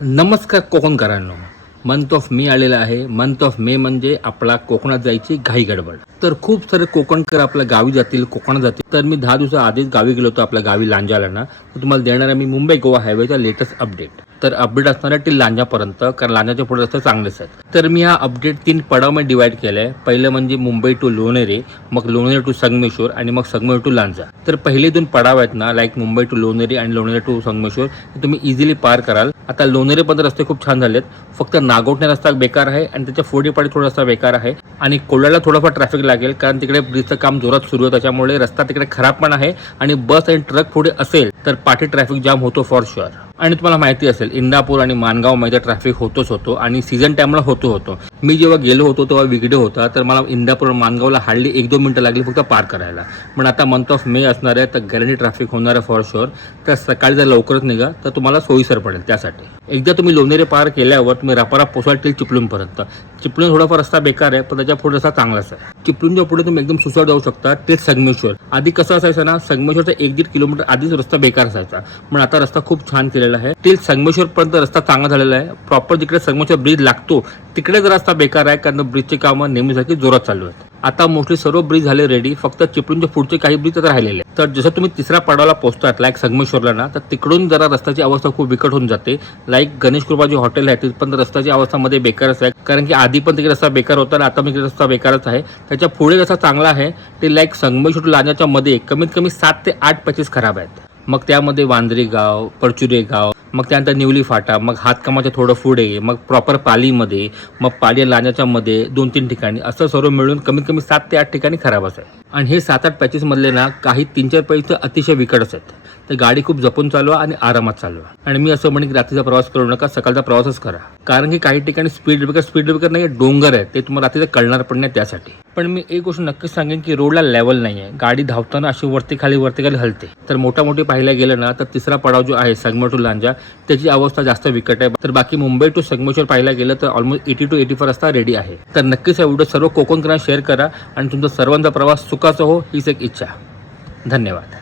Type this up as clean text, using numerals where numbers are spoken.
नमस्कार कोकणकरांनो, month of May आलेला आहे. मंथ ऑफ मे म्हणजे आपला कोकणात जायची घाई गडबड. तर खूप सारे कोकणकर आपल्या गावी जातील, कोकणात जातील. तर मी 10 दिवसा आधीच गावी गेलो होतो, आपल्या गावी लांजाला ना. तर तुम्हाला देणार आहे मी मुंबई गोवा हायवेचा लेटेस्ट अपडेट. तर अपडेट असणार आहे टिल लांजापर्यंत, कारण लांजाच्या पुढे रस्ते चांगलेच आहेत. तर मी हा अपडेट 3 पडावमध्ये डिवाइड केला आहे. पहिलं म्हणजे मुंबई टू लोणेरे, मग लोणेरे टू संगमेश्वर आणि मग संगमेश्वर टू लांजा. तर पहिले 2 पडाव आहेत ना, लाईक मुंबई टू लोणेरे आणि लोणेरे टू संगमेश्वर, ते तुम्ही इझिली पार कराल. आता लोणेरे पण रस्ते खूप छान झालेत. फक्त नागोठणे रस्ता बेकार आहे आणि त्याच्या फोडी पाडी थोडा रस्ता बेकार आहे. आणि कोल्हाला थोडंफार ट्रॅफिक लागेल, कारण तिकडे ब्रिजचं काम जोरात सुरू आहे. त्याच्यामुळे रस्ता तिकडे खराब पण आहे आणि बस आणि ट्रक पुढे असेल तर पाठी ट्रॅफिक जाम होतो फॉर शुअर. आणि तुम्हाला माहिती असेल इंदापूर आणि माणगाव मध्ये ट्रॅफिक होतो आणि सीझन टाइमला होतो. मी जेव्हा गेलो होतो तेव्हा व्हिडिओ होता, तर मला इंदापूर आणि माणगावला हार्डली 1-2 मिनिटं लागली फक्त पार करायला. पण आता मंथ ऑफ मे असणार आहे, तर गॅरंटी ट्रॅफिक होणार आहे फॉर शुअर. तर सकाळी जर लवकरच निघा तर तुम्हाला सोयीसर पडेल. त्यासाठी एकदा तुम्ही लोणेरे पार केल्यावर तुम्ही रापाराप पोहोचाल टिल चिपळूणपर्यंत. चिपळूण थोडाफार रस्ता बेकार आहे, पण त्याच्या पुढे रस्ता चांगलाच आहे. चिपळूणच्या पुढे तुम्ही एकदम सुसाट जाऊ शकता ते संगमेश्वर. आधी कसं असायचं ना, संगमेश्वरचा 1-1.5 किलोमीटर आधीच रस्ता बेकार असायचा, पण आता रस्ता खूप छान केलेला आहे. टिल संगमेश्वर पर्यंत रस्ता चांगला झालेला आहे. प्रॉपर जिकडे संगमेश्वर ब्रिज लागतो तिकडेच रस्ता बेकार आहे, कारण ब्रिजचे कामं नेहमीसारखी जोरात चालू आहेत. आता मोस्टली सर्व ब्रिज झाले रेडी, फक्त चिपळूणच्या पुढचे काही ब्रिज आता राहिलेले. तर जसं तुम्ही तिसऱ्या पडावला पोहोचतात लाईक संगमेश्वरला ना, तर तिकडून जरा रस्त्याची अवस्था खूप बिकट होऊन जाते. लाईक गणेश कृपा जे हॉटेल आहे ते पण रस्त्याची अवस्था मध्ये बेकारच आहे, कारण की आधी पण तिकडे रस्ता बेकार होता आणि आता पण रस्ता बेकारच आहे. त्याच्या पुढे रस्ता चांगला आहे. ते लाईक संगमेश्वर टू लांजाच्या मध्ये कमीत कमी 7 ते 8 पॅचेस खराब आहेत. मग त्यामध्ये वांद्रे गाव, परचुरे गाव, मग त्यानंतर निवली फाटा, मग हातकामाच्या थोडं पुढे, मग प्रॉपर पालीमध्ये, मग पाडी लांजाच्या मध्ये 2-3 ठिकाणी असं सर्व मिळून कमीत कमी 7 ते 8 ठिकाणी खराब असेल. आणि हे 7-8 पॅचेस मधले ना काही 3-4 पैसे अतिशय विकटच आहेत. तर गाडी खूप जपून चालवा आणि आरामात चालवा. आणि मी असं म्हणेन की रात्रीचा प्रवास करू नका, सकाळचा प्रवासच करा, कारण की काही ठिकाणी स्पीड ब्रेकर नाही, डोंगर आहे, ते तुम्हाला रात्रीचं कळणार पण नाही. त्यासाठी पण मी एक गोष्ट नक्कीच सांगेन की रोडला लेवल नाही आहे. गाडी धावताना अशी वरती खाली हलते. तर मोठी पाहायला गेलं ना, तर तिसरा पडाव जो आहे संगमेश्वर टू लांजा, त्याची अवस्था जास्त विकट आहे. तर बाकी मुंबई टू संगमेश्वर पाहायला गेलं तर ऑलमोस्ट 80 to 84 रस्ता रेडी आहे. तर नक्कीच हा व्हिडिओ सर्व कोकणकरांना शेअर करा आणि तुमचा सर्वांचा प्रवास सुखाचा हो हीच एक इच्छा. धन्यवाद.